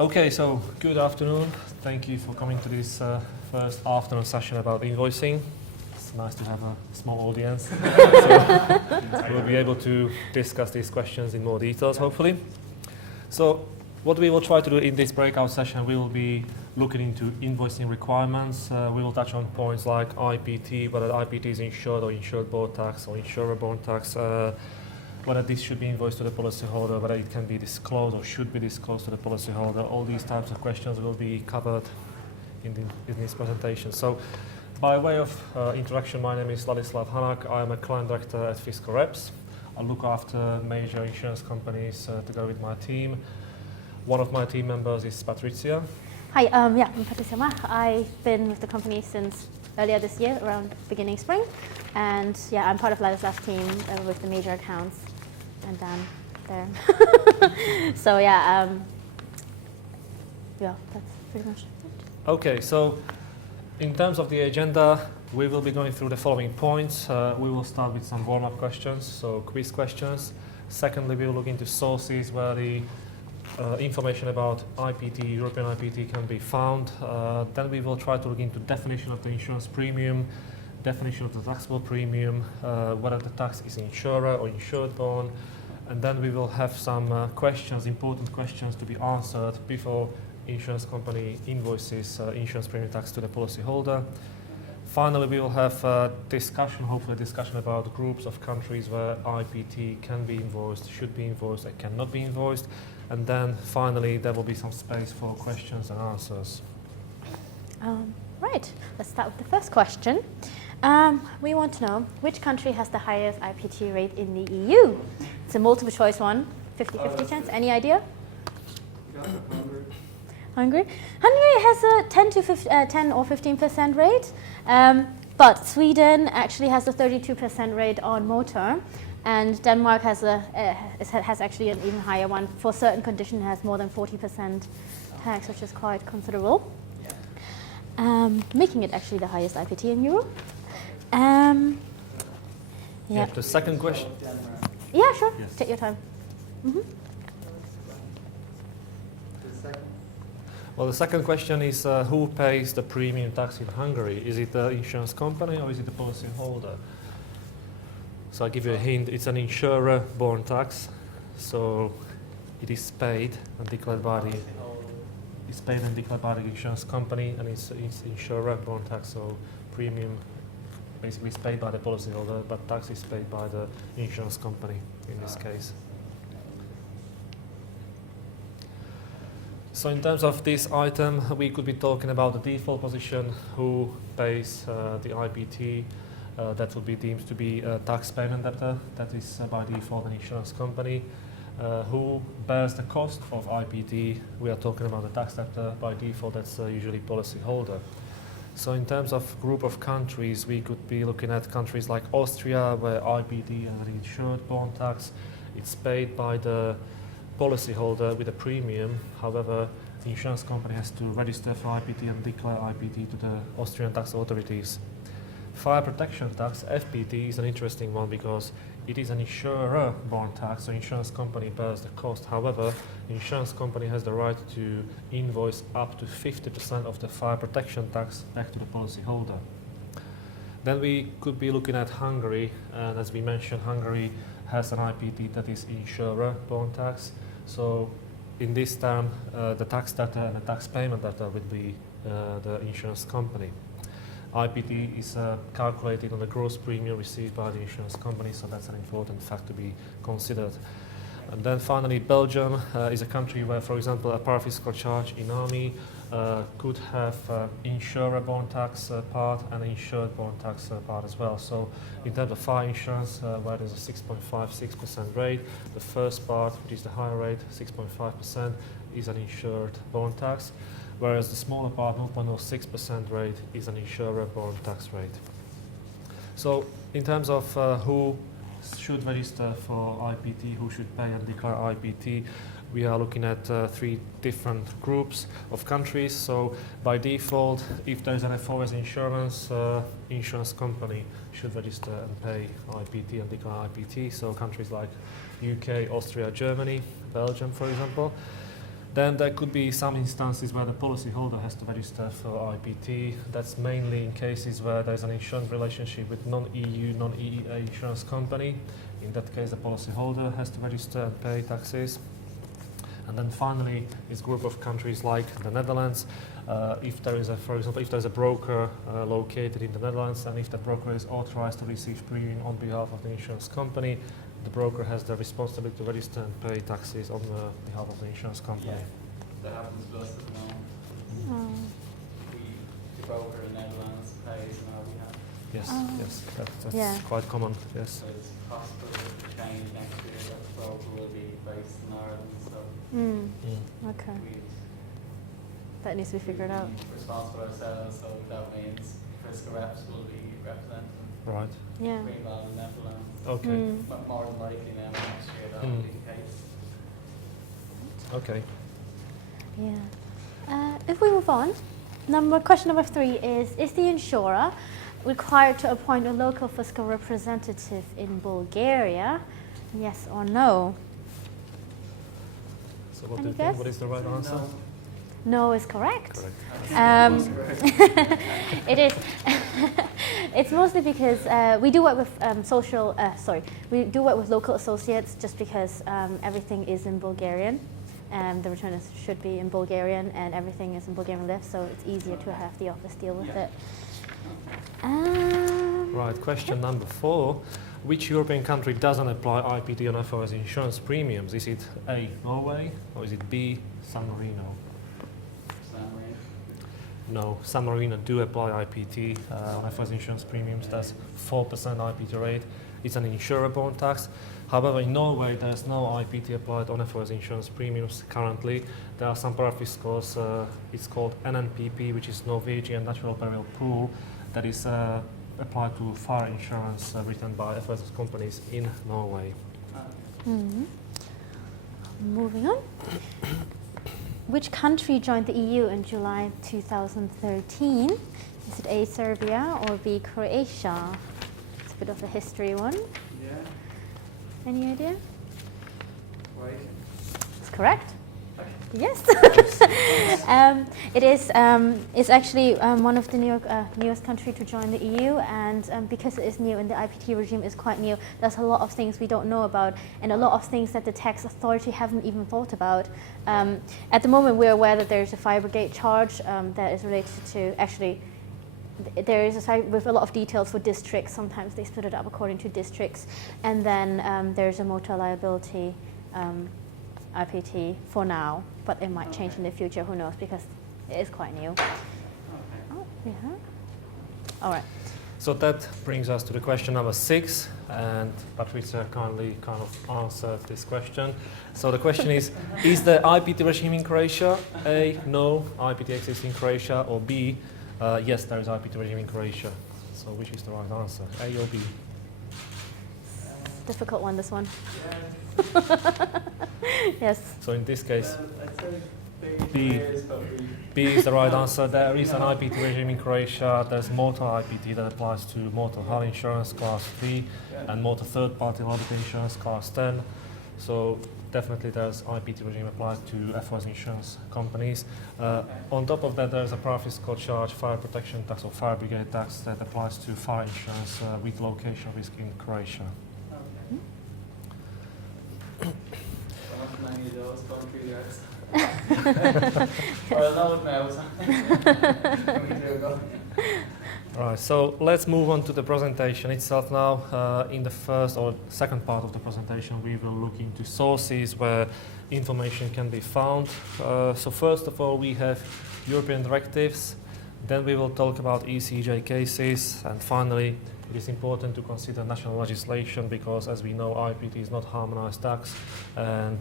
Okay, so good afternoon. Thank you for coming to this first afternoon session about invoicing. It's nice to have a small audience. So we'll be able to discuss these questions in more details, hopefully. So what we will try to do in this breakout session, we will be looking into invoicing requirements. We will touch on points like IPT, whether IPT is insured or insured borne tax or insurer borne tax, whether this should be invoiced to the policyholder, whether it can be disclosed or should be disclosed to the policyholder. All these types of questions will be covered in this presentation. So by way of introduction, my name is Ladislav Hanak. I am a client director at Fiscal Reps. I look after major insurance companies together with my team. One of my team members is Patricia. Hi, I'm Patricia Ma. I've been with the company since earlier this year, around beginning spring. And I'm part of Ladislav's team with the major accounts. And Dan there. So that's pretty much it. Okay, so in terms of the agenda, we will be going through the following points. We will start with some warm-up questions, so quiz questions. Secondly, we will look into sources where the information about IPT, European IPT, can be found. Then we will try to look into definition of the insurance premium, definition of the taxable premium, whether the tax is insurer or insured borne, and then we will have some questions, important questions to be answered before insurance company invoices insurance premium tax to the policyholder. Finally, we will have a discussion, hopefully a discussion about groups of countries where IPT can be invoiced, should be invoiced, and cannot be invoiced. And then finally, there will be some space for questions and answers. Right, let's start with the first question. We want to know which country has the highest IPT rate in the EU? It's a multiple choice one, 50-50 chance. Any idea? Hungary. Hungary has a 10 or 15% rate, but Sweden actually has a 32% rate on motor, and Denmark has actually an even higher one. For certain conditions, it has more than 40% tax, which is quite considerable, making it actually the highest IPT in Europe. The second question. Yeah, sure. Yes. Take your time. Mm-hmm. Well, the second question is who pays the premium tax in Hungary? Is it the insurance company or is it the policyholder? So I'll give you a hint. It's an insurer borne tax, so it is paid and declared by the insurance company, and it's insurer borne tax. So premium basically is paid by the policyholder, but tax is paid by the insurance company in this case. So in terms of this item, we could be talking about the default position, who pays the IPT. That would be deemed to be a tax payment debtor, that is by default an insurance company. Who bears the cost of IPT? We are talking about the tax debtor. By default, that's usually policyholder. So in terms of group of countries, we could be looking at countries like Austria, where IPT and insured borne tax, it's paid by the policyholder with a premium. However, the insurance company has to register for IPT and declare IPT to the Austrian tax authorities. Fire protection tax, FPT, is an interesting one because it is an insurer borne tax, so insurance company bears the cost. However, the insurance company has the right to invoice up to 50% of the fire protection tax back to the policyholder. Then we could be looking at Hungary, and as we mentioned, Hungary has an IPT that is insurer borne tax. So in this term, the tax debtor and the tax payment debtor would be the insurance company. IPT is calculated on the gross premium received by the insurance company, so that's an important fact to be considered. And then finally, Belgium is a country where, for example, a parafiscal charge in army could have insurer borne tax part and insured borne tax part as well. So in terms of fire insurance, where there's a 6.56% rate, the first part, which is the higher rate, 6.5%, is an insured borne tax, whereas the smaller part, 0.06% rate, is an insurer borne tax rate. So in terms of who should register for IPT, who should pay and declare IPT, we are looking at three different groups of countries. So by default, if there is an FOS insurance, insurance company should register and pay IPT and declare IPT. So countries like UK, Austria, Germany, Belgium, for example. Then there could be some instances where the policyholder has to register for IPT. That's mainly in cases where there's an insurance relationship with non-EU, non-EEA insurance company. In that case, the policyholder has to register and pay taxes. And then finally, this group of countries like the Netherlands, if there is for example, if there's a broker located in the Netherlands, and if the broker is authorized to receive premium on behalf of the insurance company, the broker has the responsibility to register and pay taxes on behalf of the insurance company. Yeah, that happens to us at the moment. Oh. The broker in the Netherlands pays on our behalf. Yes, yes, that's Yeah. quite common. Yes. So it's possible to change next year that the broker will be based in Ireland. So Okay. we That needs to be figured out. responsible ourselves. So that means risk reps will be representing Right. Yeah. Greenland and Netherlands. Okay. But more than likely now next year that will be the case. Okay. Yeah. If we move on, question number 3 is the insurer required to appoint a local fiscal representative in Bulgaria? Yes or no? So what Any do you guess? think? What is the right answer? No is correct. Correct. It is. It's mostly because we do work with we do work with local associates just because everything is in Bulgarian. The return should be in Bulgarian and everything is in Bulgarian left, so it's easier to have the office deal with it. Right, question number 4. Which European country doesn't apply IPT on FOS insurance premiums? Is it A, Norway, or is it B, San Marino? No, San Marino do apply IPT on FOS insurance premiums. That's 4% IPT rate. It's an insurer-borne tax. However, in Norway, there's no IPT applied on FOS insurance premiums currently. There are some parafiscals, it's called NNPP, which is Norwegian Natural Peril Pool, that is applied to fire insurance written by FOS companies in Norway. Moving on. Which country joined the EU in July 2013? Is it A, Serbia, or B, Croatia? It's a bit of a history one. Yeah. Any idea? Right. It's correct. Okay. Yes. It is. It's actually one of the newest country to join the EU, and because it is new and the IPT regime is quite new, there's a lot of things we don't know about, and a lot of things that the tax authority haven't even thought about. At the moment, we're aware that there's a fire brigade charge that is related to actually. There is with a lot of details for districts. Sometimes they split it up according to districts, and then there's a motor liability IPT for now, but it might change in the future. Who knows? Because it is quite new. Oh, yeah. All right. So that brings us to the question number 6, and Patricia kindly kind of answered this question. So the question is the IPT regime in Croatia? A, no, IPT exists in Croatia, or B, yes, there is IPT regime in Croatia. So which is the right answer, A or B? Difficult one, this one. Yes. So in this case, I'd say B. B is the right answer. There is an IPT regime in Croatia. There's motor IPT that applies to motor hull insurance class 3 and motor third-party liability insurance class 10. So definitely there's IPT regime applied to FOS insurance companies. On top of that, there's a parafiscal charge, fire protection tax or fire brigade tax that applies to fire insurance with location risk in Croatia. Many of those countries well, I know it now. Right, so let's move on to the presentation itself now. In the first or second part of the presentation, we will look into sources where information can be found. So first of all, we have European directives. Then we will talk about ECJ cases, and finally, it is important to consider national legislation because, as we know, IPT is not harmonized tax, and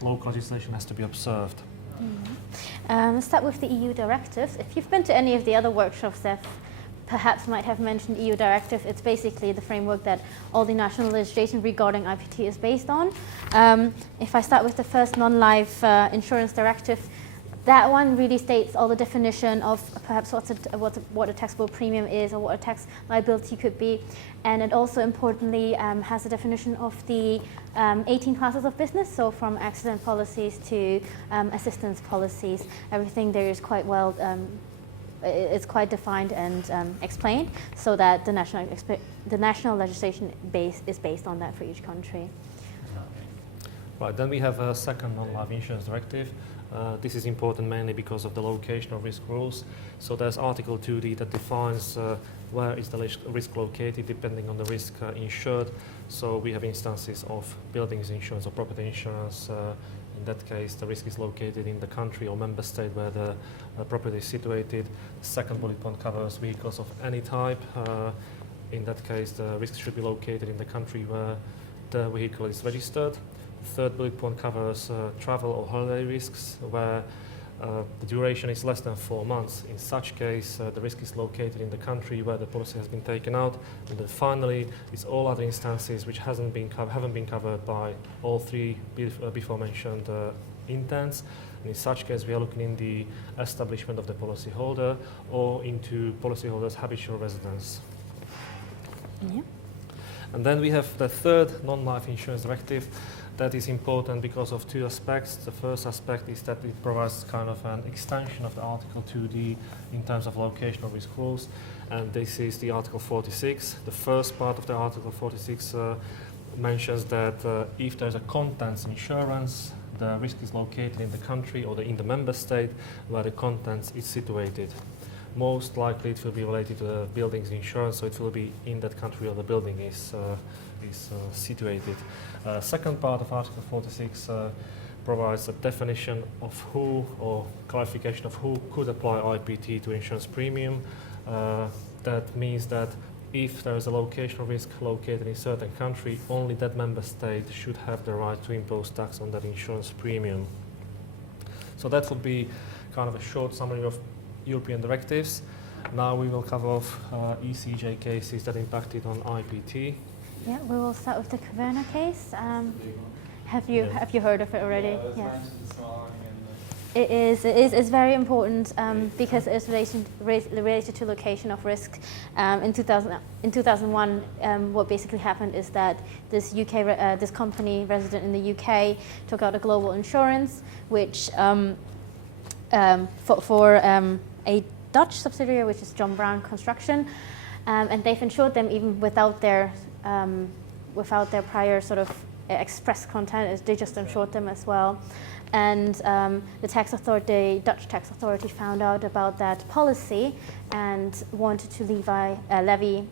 local legislation has to be observed. Let's start with the EU directives. If you've been to any of the other workshops that perhaps might have mentioned EU directive, it's basically the framework that all the national legislation regarding IPT is based on. If I start with the first non-life insurance directive, that one really states all the definition of perhaps what a taxable premium is or what a tax liability could be. And it also importantly has a definition of the 18 classes of business, so from accident policies to assistance policies. Everything there is quite well, it's quite defined and explained, so that the national legislation is based on that for each country. Right, then we have a second non-life insurance directive. This is important mainly because of the location of risk rules. So there's Article 2D that defines where is the risk located depending on the risk insured. So we have instances of buildings insurance or property insurance. In that case, the risk is located in the country or member state where the property is situated. The second bullet point covers vehicles of any type. In that case, the risk should be located in the country where the vehicle is registered. Third bullet point covers travel or holiday risks where the duration is less than 4 months. In such case, the risk is located in the country where the policy has been taken out. And then finally, it's all other instances which haven't been covered by all three before mentioned intents. And in such case, we are looking in the establishment of the policyholder or into policyholder's habitual residence. Yeah. And then we have the third non-life insurance directive. That is important because of two aspects. The first aspect is that it provides kind of an extension of the Article 2D in terms of locational risk rules, and this is the Article 46. The first part of the Article 46 mentions that if there's a contents insurance, the risk is located in the country or in the member state where the contents is situated. Most likely it will be related to the buildings insurance, so it will be in that country where the building is situated. Second part of Article 46 provides a definition of who or clarification of who could apply IPT to insurance premium. That means that if there is a locational risk located in a certain country, only that member state should have the right to impose tax on that insurance premium. So that would be kind of a short summary of European directives. Now we will cover off ECJ cases that impacted on IPT. Yeah, we will start with the Caverna case. Have you heard of it already? Yeah, it was Yeah. mentioned this morning in It's very important because it's related to location of risk. In 2001, what basically happened is that this this company resident in the UK took out a global insurance, which for a Dutch subsidiary, which is John Brown Construction, and they've insured them even without their prior sort of express content. They just insured them as well. And the Dutch tax authority found out about that policy and wanted to levy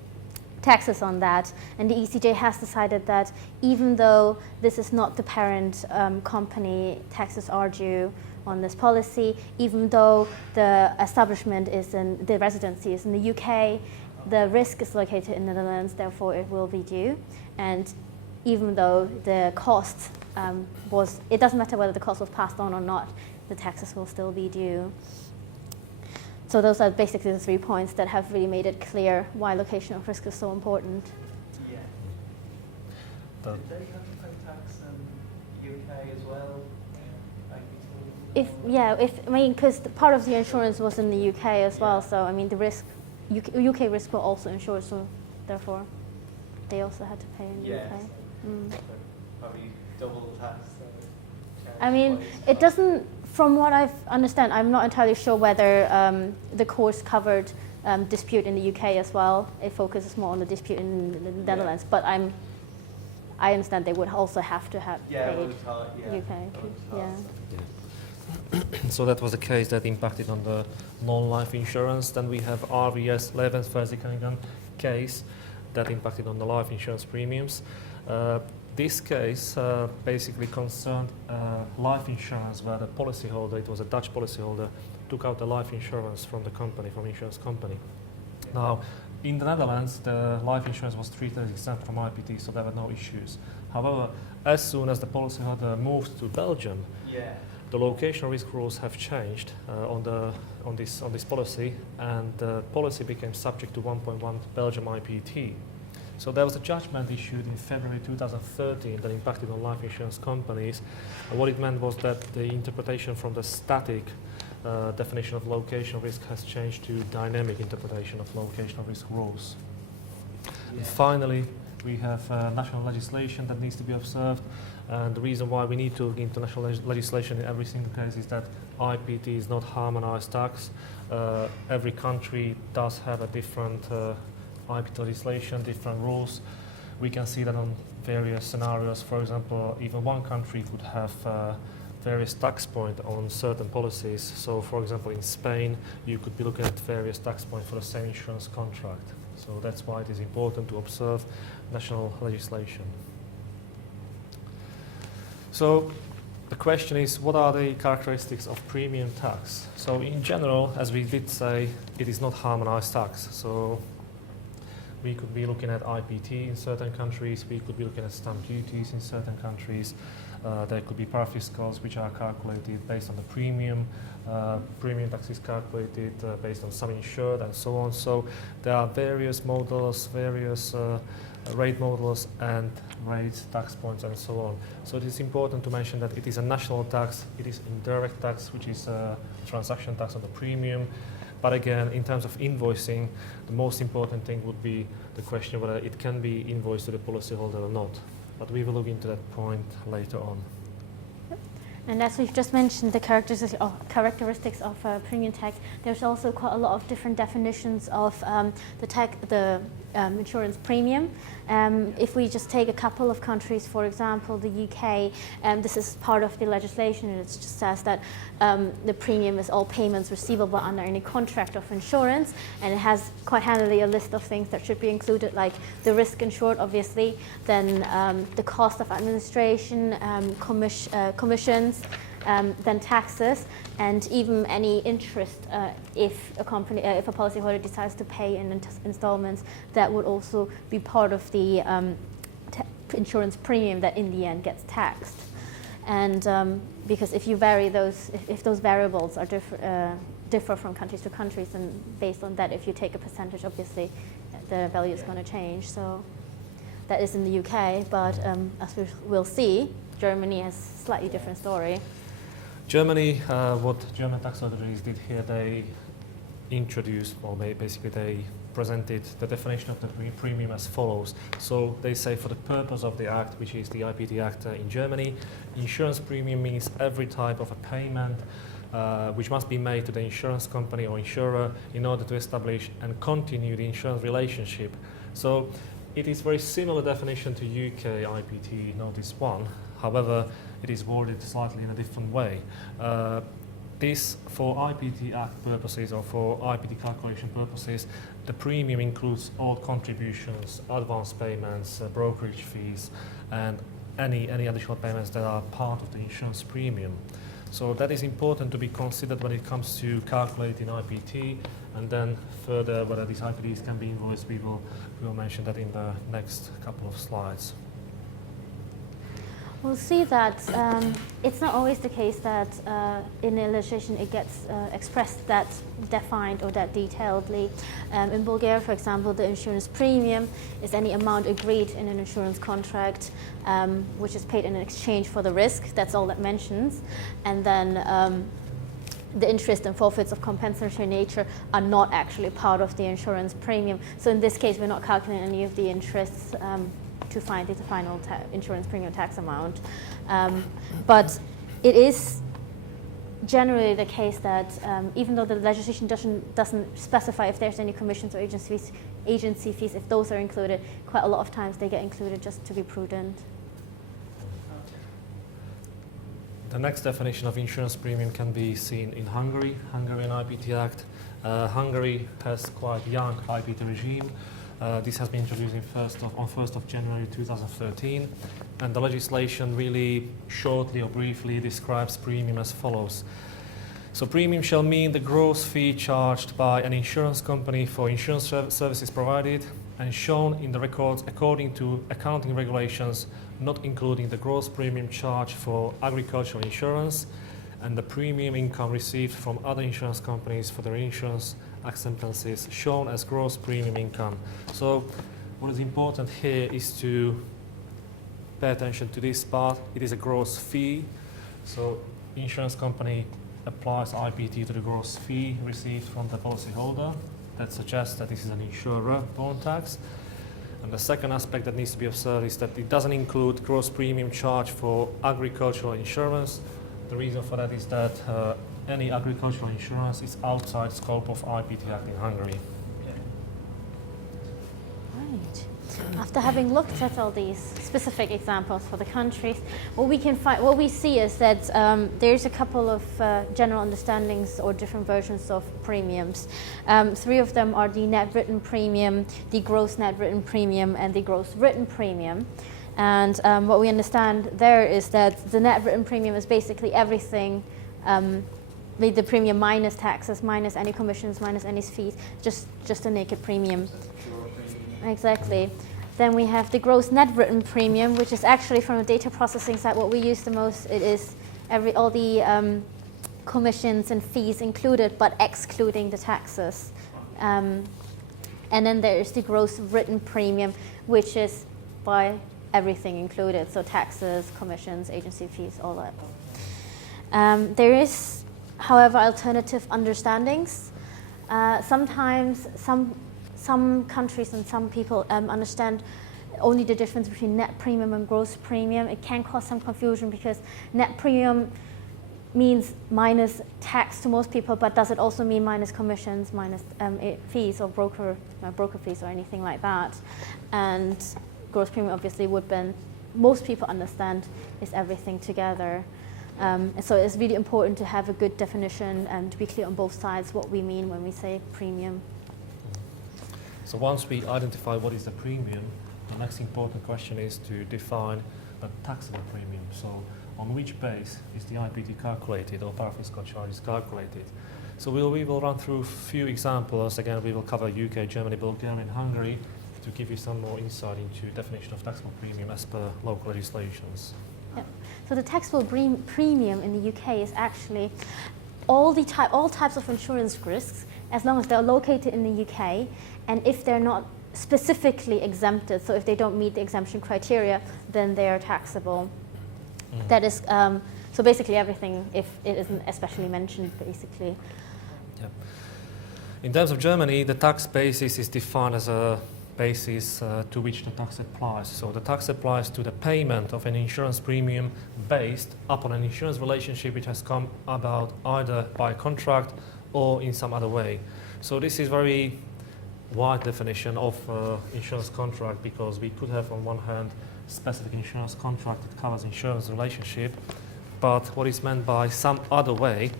taxes on that. And the ECJ has decided that even though this is not the parent company, taxes are due on this policy. Even though the establishment the residency is in the UK, the risk is located in the Netherlands, therefore it will be due. And even though the cost it doesn't matter whether the cost was passed on or not, the taxes will still be due. So those are basically the 3 points that have really made it clear why location of risk is so important. Yeah. Did they have to pay tax in UK as well? Because part of the insurance was in the UK as well, so I mean the risk, UK risk were also insured, so therefore they also had to pay in the UK. So probably double tax. I mean, it doesn't, from what I understand, I'm not entirely sure whether the course covered dispute in the UK as well. It focuses more on the dispute in the Netherlands, but I understand they would also have to have paid UK. So that was a case that impacted on the non-life insurance. Then we have RVS 11th Versicherungen case that impacted on the life insurance premiums. This case basically concerned life insurance where the policyholder, it was a Dutch policyholder, took out the life insurance from the company, from insurance company. Now, in the Netherlands, the life insurance was treated as exempt from IPT, so there were no issues. However, as soon as the policyholder moved to Belgium, the locational risk rules have changed on this policy, and the policy became subject to 1.1 Belgium IPT. So there was a judgment issued in February 2013 that impacted on life insurance companies. And what it meant was that the interpretation from the static definition of location risk has changed to dynamic interpretation of location of risk rules. And finally, we have national legislation that needs to be observed, and the reason why we need to look into national legislation in every single case is that IPT is not harmonized tax. Every country does have a different IPT legislation, different rules. We can see that on various scenarios. For example, even one country could have various tax points on certain policies. So, for example, in Spain, you could be looking at various tax points for the same insurance contract. So that's why it is important to observe national legislation. So the question is, what are the characteristics of premium tax? So in general, as we did say, it is not harmonized tax. So we could be looking at IPT in certain countries, we could be looking at stamp duties in certain countries. There could be parafiscals which are calculated based on the premium. Premium tax is calculated based on sum insured and so on. So there are various models, various rate models and rates, tax points and so on. So it is important to mention that it is a national tax, it is indirect tax, which is a transaction tax on the premium. But again, in terms of invoicing, the most important thing would be the question whether it can be invoiced to the policyholder or not. But we will look into that point later on. And as we've just mentioned, the characteristics of premium tax, there's also quite a lot of different definitions of the insurance premium. If we just take a couple of countries, for example, the UK, this is part of the legislation, and it just says that the premium is all payments receivable under any contract of insurance, and it has quite handily a list of things that should be included, like the risk insured, obviously, then the cost of administration, commissions, then taxes, and even any interest if a policyholder decides to pay in installments, that would also be part of the insurance premium that in the end gets taxed. And because if you vary those, if those variables are differ from countries to countries, and based on that, if you take a percentage, obviously the value is going to change. So that is in the UK, but as we'll see, Germany has a slightly different story. Germany, what German tax authorities did here, they introduced, or basically they presented the definition of the premium as follows. So they say, for the purpose of the Act, which is the IPT Act in Germany, insurance premium means every type of a payment which must be made to the insurance company or insurer in order to establish and continue the insurance relationship. So it is very similar definition to UK IPT Notice 1. However, it is worded slightly in a different way. This, for IPT Act purposes or for IPT calculation purposes, the premium includes all contributions, advance payments, brokerage fees, and any additional payments that are part of the insurance premium. So that is important to be considered when it comes to calculating IPT, and then further whether these IPTs can be invoiced, we will mention that in the next couple of slides. We'll see that it's not always the case that in a legislation it gets expressed that defined or that detailedly. In Bulgaria, for example, the insurance premium is any amount agreed in an insurance contract which is paid in exchange for the risk. That's all that mentions. And then the interest and forfeits of compensatory nature are not actually part of the insurance premium. So in this case, we're not calculating any of the interests to find the final insurance premium tax amount. But it is generally the case that even though the legislation doesn't specify if there's any commissions or agency fees, if those are included, quite a lot of times they get included just to be prudent. The next definition of insurance premium can be seen in Hungary, Hungarian IPT Act. Hungary has quite young IPT regime. This has been introduced on 1st of January 2013, and the legislation really shortly or briefly describes premium as follows. So premium shall mean the gross fee charged by an insurance company for insurance services provided and shown in the records according to accounting regulations, not including the gross premium charged for agricultural insurance and the premium income received from other insurance companies for their insurance acceptances shown as gross premium income. So what is important here is to pay attention to this part. It is a gross fee. So insurance company applies IPT to the gross fee received from the policyholder. That suggests that this is an insurer-borne tax. And the second aspect that needs to be observed is that it doesn't include gross premium charge for agricultural insurance. The reason for that is that any agricultural insurance is outside scope of IPT Act in Hungary. Right. After having looked at all these specific examples for the countries, what we see is that there's a couple of general understandings or different versions of premiums. Three of them are the net written premium, the gross net written premium, and the gross written premium. And what we understand there is that the net written premium is basically everything, with the premium minus taxes, minus any commissions, minus any fees, just a naked premium. Exactly. Then we have the gross net written premium, which is actually from the data processing side what we use the most. It is all the commissions and fees included, but excluding the taxes. And then there is the gross written premium, which is by everything included, so taxes, commissions, agency fees, all that. There is, however, alternative understandings. Sometimes some countries and some people understand only the difference between net premium and gross premium. It can cause some confusion because net premium means minus tax to most people, but does it also mean minus commissions, minus fees or broker fees or anything like that? And gross premium obviously would be, most people understand, is everything together. And so it's really important to have a good definition and to be clear on both sides what we mean when we say premium. So once we identify what is the premium, the next important question is to define a taxable premium. So on which base is the IPT calculated or parafiscal charges calculated? So we will run through a few examples. Again, we will cover UK, Germany, Bulgaria, and Hungary to give you some more insight into definition of taxable premium as per local legislations. Yep. So the taxable premium in the UK is actually all types of insurance risks, as long as they're located in the UK, and if they're not specifically exempted, so if they don't meet the exemption criteria, then they are taxable. Mm-hmm. That is, so basically everything, if it isn't especially mentioned, basically. Yep. In terms of Germany, the tax basis is defined as a basis to which the tax applies. So the tax applies to the payment of an insurance premium based upon an insurance relationship which has come about either by contract or in some other way. So this is very wide definition of insurance contract, because we could have on one hand specific insurance contract that covers insurance relationship, but what is meant by some other way,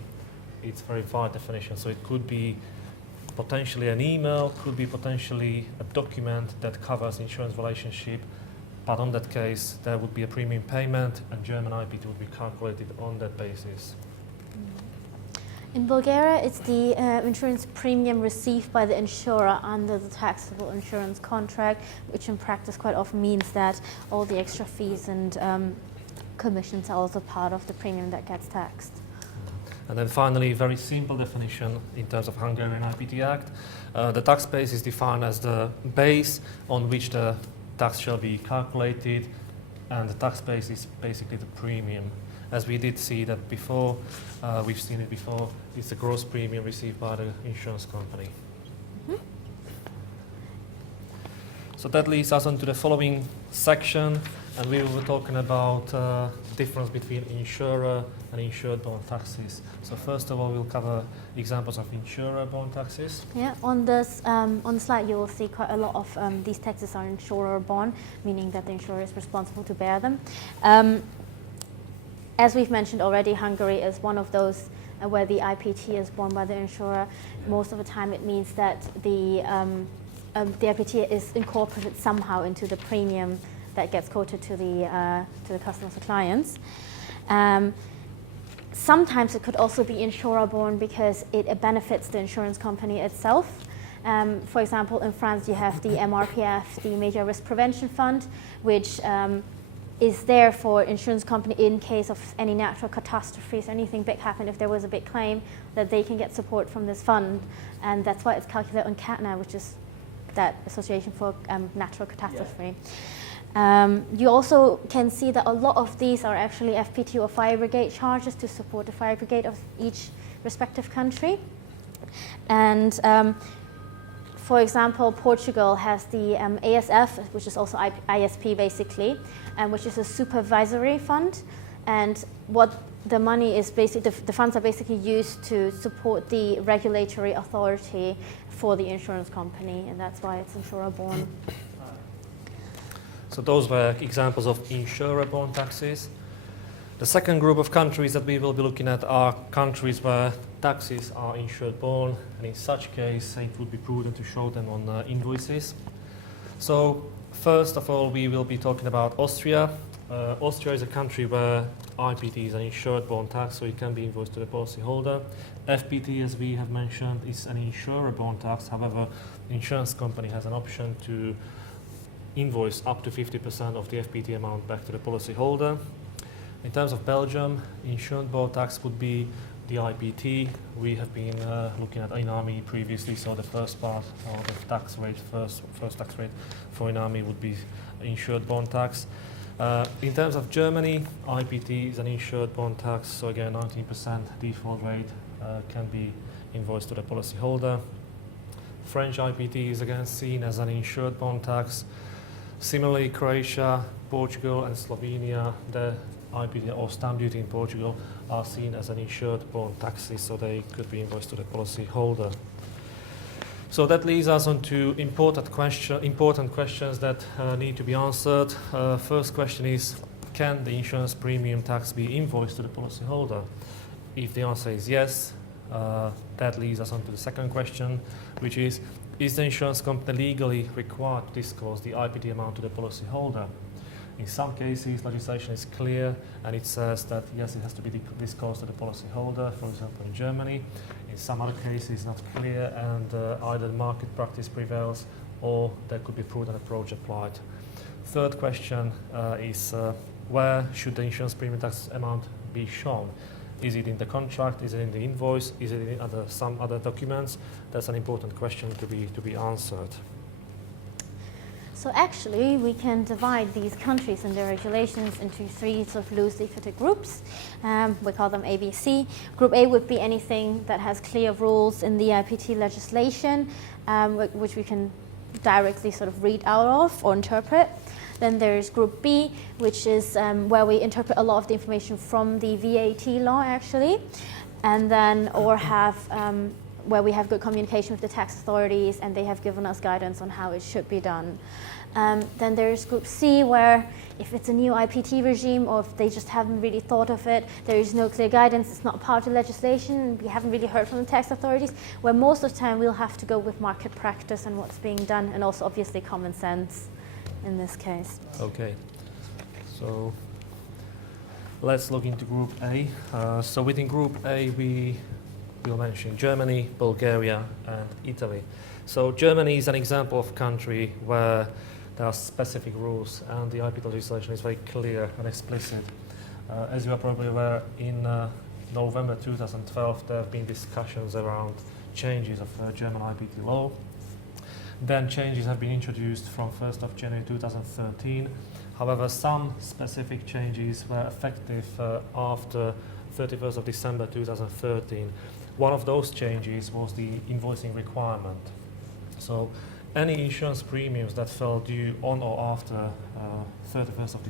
it's very wide definition. So it could be potentially an email, could be potentially a document that covers insurance relationship, but on that case there would be a premium payment and German IPT would be calculated on that basis. In Bulgaria, it's the insurance premium received by the insurer under the taxable insurance contract, which in practice quite often means that all the extra fees and commissions are also part of the premium that gets taxed. And then finally, very simple definition in terms of Hungarian IPT Act. The tax base is defined as the base on which the tax shall be calculated, and the tax base is basically the premium. As we did see that before, we've seen it before, it's the gross premium received by the insurance company. Mm-hmm. So that leads us on to the following section, and we will be talking about difference between insurer and insured-borne taxes. So first of all, we'll cover examples of insurer-borne taxes. Yeah, on the slide you will see quite a lot of these taxes are insurer-borne, meaning that the insurer is responsible to bear them. As we've mentioned already, Hungary is one of those where the IPT is borne by the insurer. Most of the time it means that the IPT is incorporated somehow into the premium that gets quoted to the customers or clients. Sometimes it could also be insurer-borne because it benefits the insurance company itself. For example, in France you have the MRPF, the Major Risk Prevention Fund, which is there for insurance company in case of any natural catastrophes, anything big happen, if there was a big claim, that they can get support from this fund. And that's why it's calculated on CATNA, which is that Association for Natural Catastrophe. You also can see that a lot of these are actually FPT or fire brigade charges to support the fire brigade of each respective country. And for example, Portugal has the ASF, which is also ISP basically, which is a supervisory fund. And what the money is basically, the funds are basically used to support the regulatory authority for the insurance company, and that's why it's insurer-borne. So those were examples of insurer-borne taxes. The second group of countries that we will be looking at are countries where taxes are insured-borne, and in such case it would be prudent to show them on invoices. So first of all, we will be talking about Austria. Austria is a country where IPT is an insured-borne tax, so it can be invoiced to the policyholder. FPT, as we have mentioned, is an insurer-borne tax. However, the insurance company has an option to invoice up to 50% of the FPT amount back to the policyholder. In terms of Belgium, insured-borne tax would be the IPT. We have been looking at INAMI previously, so the first part of the tax rate, first tax rate for INAMI would be insured-borne tax. In terms of Germany, IPT is an insured-borne tax, so again 19% default rate can be invoiced to the policyholder. French IPT is again seen as an insured-borne tax. Similarly, Croatia, Portugal and Slovenia, the IPT or stamp duty in Portugal are seen as an insured-borne taxes, so they could be invoiced to the policyholder. So that leads us on to important questions that need to be answered. First question is, can the insurance premium tax be invoiced to the policyholder? If the answer is yes, that leads us on to the second question, which is the insurance company legally required to disclose the IPT amount to the policyholder? In some cases, legislation is clear and it says that yes, it has to be disclosed to the policyholder, for example in Germany. In some other cases, it's not clear and either market practice prevails or there could be prudent approach applied. Third question is where should the insurance premium tax amount be shown? Is it in the contract? Is it in the invoice? Is it in some other documents? That's an important question to be answered. So actually, we can divide these countries and their regulations into three sort of loosely fitted groups. We call them ABC. Group A would be anything that has clear rules in the IPT legislation, which we can directly sort of read out of or interpret. Then there's Group B, which is where we interpret a lot of the information from the VAT law, actually, and then where we have good communication with the tax authorities and they have given us guidance on how it should be done. Then there's Group C, where if it's a new IPT regime or if they just haven't really thought of it, there is no clear guidance, it's not part of legislation, we haven't really heard from the tax authorities, where most of the time we'll have to go with market practice and what's being done, and also obviously common sense in this case. Okay, so let's look into Group A. So within Group A, we'll mention Germany, Bulgaria and Italy. So Germany is an example of a country where there are specific rules and the IPT legislation is very clear and explicit. As you are probably aware, in November 2012 there have been discussions around changes of German IPT law. Then changes have been introduced from 1st of January 2013. However, some specific changes were effective after 31st of December 2013. One of those changes was the invoicing requirement. So any insurance premiums that fell due on or after 31st of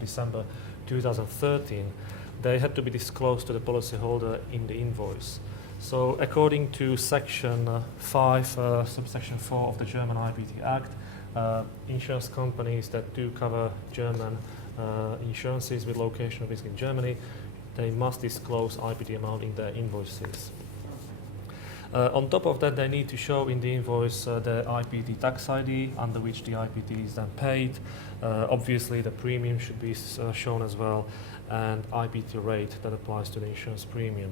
December 2013, they had to be disclosed to the policyholder in the invoice. So according to section 5, subsection 4 of the German IPT Act, insurance companies that do cover German insurances with location risk in Germany, they must disclose IPT amount in their invoices. On top of that, they need to show in the invoice the IPT tax ID under which the IPT is then paid. Obviously, the premium should be shown as well, and IPT rate that applies to the insurance premium.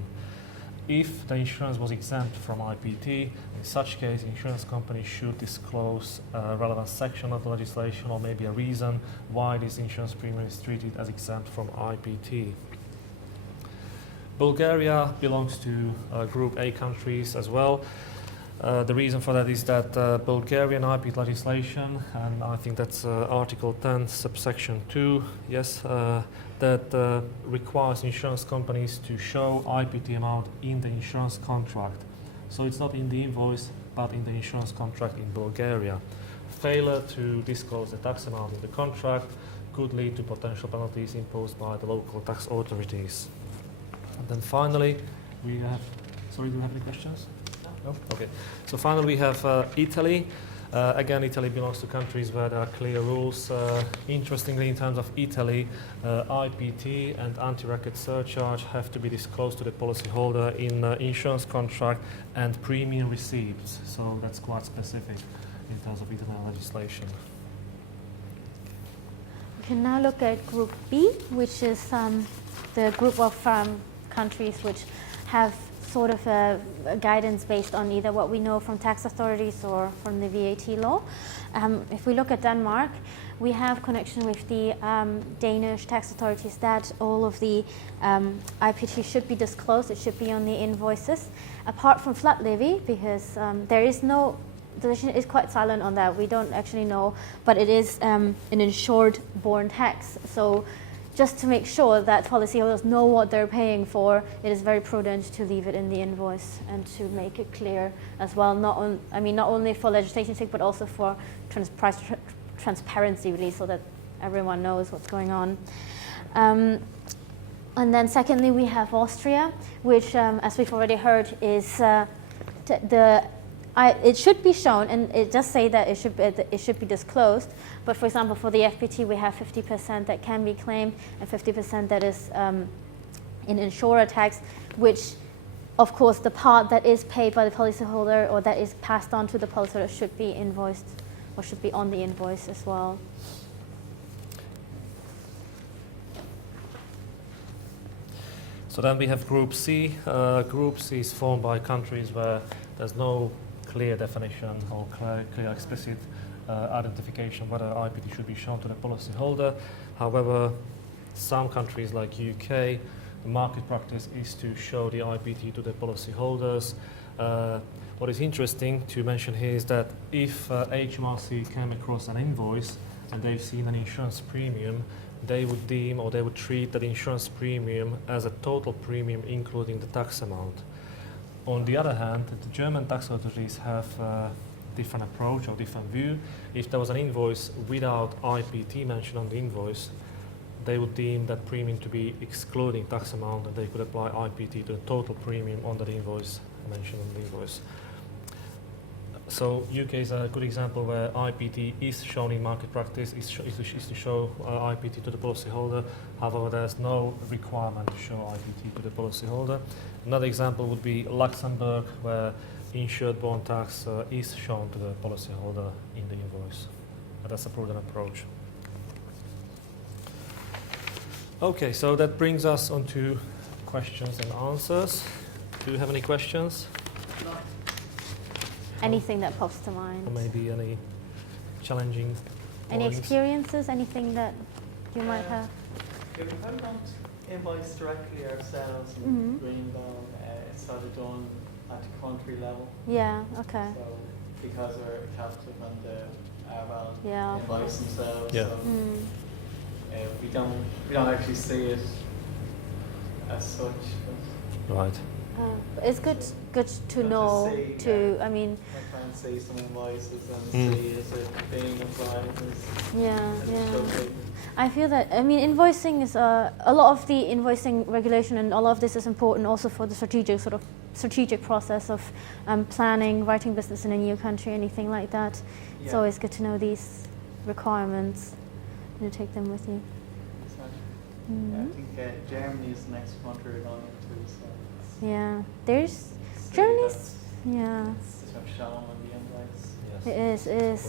If the insurance was exempt from IPT, in such case, insurance company should disclose a relevant section of the legislation or maybe a reason why this insurance premium is treated as exempt from IPT. Bulgaria belongs to Group A countries as well. The reason for that is that Bulgarian IP legislation, and I think that's Article 10, subsection 2, yes, that requires insurance companies to show IPT amount in the insurance contract. So it's not in the invoice, but in the insurance contract in Bulgaria. Failure to disclose the tax amount in the contract could lead to potential penalties imposed by the local tax authorities. And then finally, we have, sorry, do you have any questions? No? Okay. So finally we have Italy. Again, Italy belongs to countries where there are clear rules. Interestingly, in terms of Italy, IPT and anti-racket surcharge have to be disclosed to the policyholder in insurance contract and premium receipts. So that's quite specific in terms of Italian legislation. We can now look at Group B, which is the group of countries which have sort of a guidance based on either what we know from tax authorities or from the VAT law. If we look at Denmark, we have connection with the Danish tax authorities that all of the IPT should be disclosed, it should be on the invoices, apart from flat levy, because there is no, the decision is quite silent on that, we don't actually know, but it is an insured borne tax. So just to make sure that policyholders know what they're paying for, it is very prudent to leave it in the invoice and to make it clear as well. Not only for legislation's sake, but also for price transparency, really, so that everyone knows what's going on. And then secondly, we have Austria, which, as we've already heard, is it should be shown, and it does say that it should be disclosed. But for example, for the FPT, we have 50% that can be claimed and 50% that is in insurer tax, which, of course, the part that is paid by the policyholder or that is passed on to the policyholder should be invoiced or should be on the invoice as well. So then we have Group C. Group C is formed by countries where there's no clear definition or clear explicit identification whether IPT should be shown to the policyholder. However, some countries like UK, the market practice is to show the IPT to the policyholders. What is interesting to mention here is that if HMRC came across an invoice and they've seen an insurance premium, they would deem or they would treat that insurance premium as a total premium including the tax amount. On the other hand, the German tax authorities have a different approach or different view. If there was an invoice without IPT mentioned on the invoice, they would deem that premium to be excluding tax amount, and they could apply IPT to the total premium on that invoice mentioned on the invoice. So UK is a good example where IPT is shown in market practice, is to show IPT to the policyholder. However, there's no requirement to show IPT to the policyholder. Another example would be Luxembourg, where insured borne tax is shown to the policyholder in the invoice. And that's a prudent approach. Okay, so that brings us on to questions and answers. Do you have any questions? Anything that pops to mind? Or maybe any challenging Any points? experiences? Anything that you might have? Yeah, we probably don't invoice directly ourselves in Greenville. It's sort of done at the country level. Yeah, okay. So because we're captive and the ARVAL Yeah, of invoice themselves, Yeah. so we don't actually see it as such. But Right. But it's good to Good to know. see, I mean, I can't see some invoices and Mm. see is it being applied as yeah. should be. I feel that, I mean, invoicing is a lot of the invoicing regulation, and all of this is important also for the strategic process of planning, writing business in a new country, anything like that. It's Yeah. always good to know these requirements and to take them with you. Exactly. Mhm. Yeah, I think Germany is the next country we're going into. So Yeah, there's see Germany's. that's- Yeah, It's sort of shown on the invoice. Yes. it is.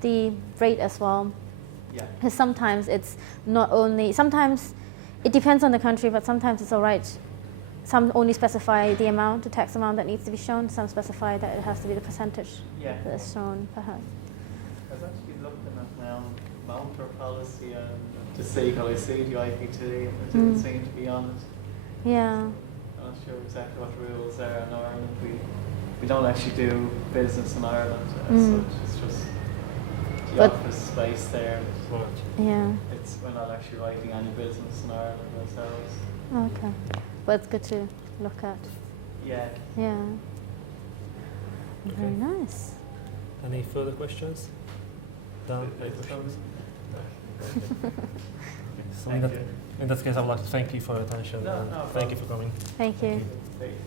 The rate as well. Yeah. Because sometimes it's not only, sometimes it depends on the country, but sometimes it's all right. Some only specify the amount, the tax amount that needs to be shown. Some specify that it has to be the percentage Yeah. that is shown, perhaps. I was actually looking at now motor policy and to see how I see the IPT. It didn't seem to be on it. Yeah, I'm not sure exactly what the rules are in Ireland. We we don't actually do business in Ireland as such. It's just the But- office space there. Right. Yeah. We're not actually writing any business in Ireland ourselves. Okay. But it's good to look at. Yeah. Yeah. Very Okay. nice. Any further questions? Dan, any questions? So Thank you. in that case, I would like to thank you for your attention No, and no thank you problem. for coming. Thank you. Thank you.